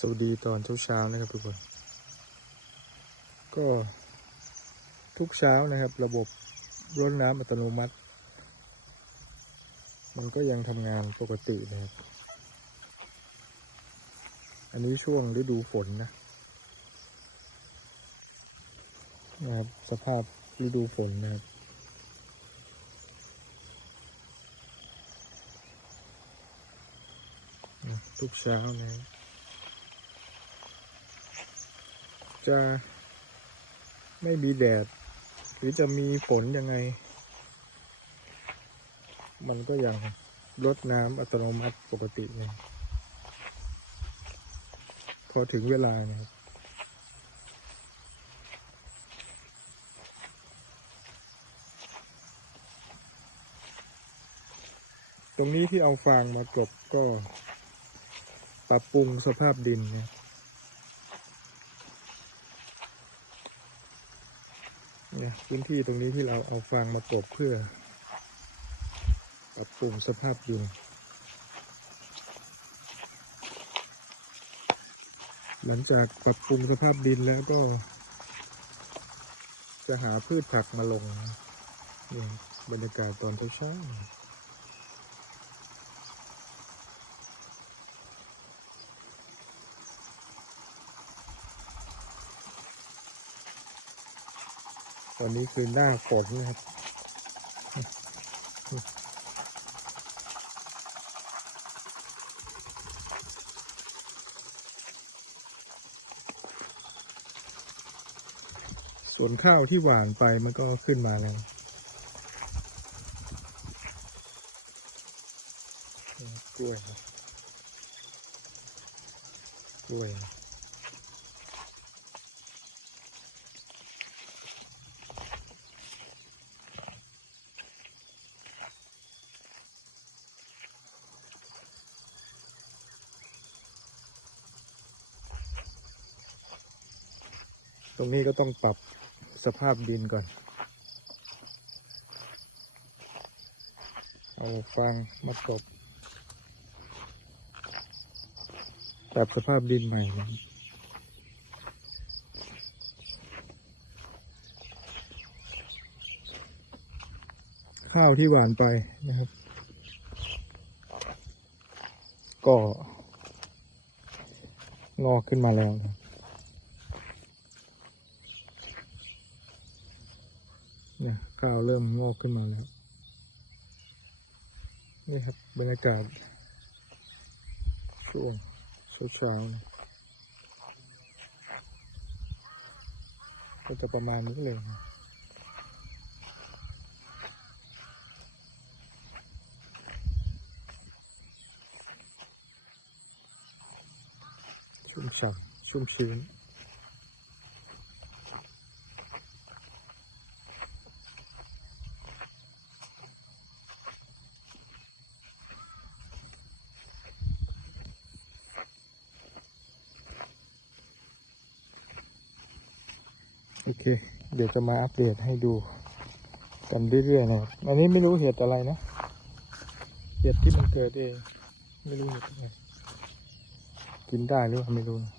สวัสดีตอนเช้าๆนะครับทุกคน ก็ทุกเช้านะครับ ระบบรดน้ำอัตโนมัติ มันก็ยังทำงานปกตินะครับ อันนี้ช่วงฤดูฝนนะนะครับสภาพฤดูฝนนะครับทุกเช้านะครับ จะไม่มีแดด หรือจะมีฝนยังไง มันก็ยังลดน้ำอัตโนมัติปกติเลยพอถึงเวลานะครับตรงนี้ที่เอาฟางมากลบก็ปรับปรุงสภาพดินเนี่ย เนี่ยพื้นที่ตรงนี้ที่เราเอาฟางมากลบเพื่อปรับปรุงสภาพดินหลังจากปรับปรุงสภาพดินแล้วก็ จะหาพืชผักมาลงนี่บรรยากาศตอนเช้า ๆตอนนี้คือหน้าฝนนะครับส่วนข้าวที่หวานไปมันก็ขึ้นมาแล้วกล้วยครับกล้วย ตรงนี้ก็ต้องปรับสภาพดินก่อน เอาฟางมากบปรับสภาพดินใหม่นะข้าวที่หวานไปนะครับ ก็งอกขึ้นมาแล้วนะ เนี่ย ข้าวเริ่มงอกขึ้นมาแล้ว นี่ครับบรรยากาศช่วงเช้าๆนะก็จะประมาณนี้เลยนะชุ่มฉ่ำชุ่มชื้น โอเค เดี๋ยวจะมาอัปเดตให้ดูกันเรื่อยๆนะครับอันนี้ไม่รู้เหตุอะไรนะ เหตุที่มันเกิดเอง ไม่รู้เหตุอะไรกินได้หรือเปล่าไม่รู้นะ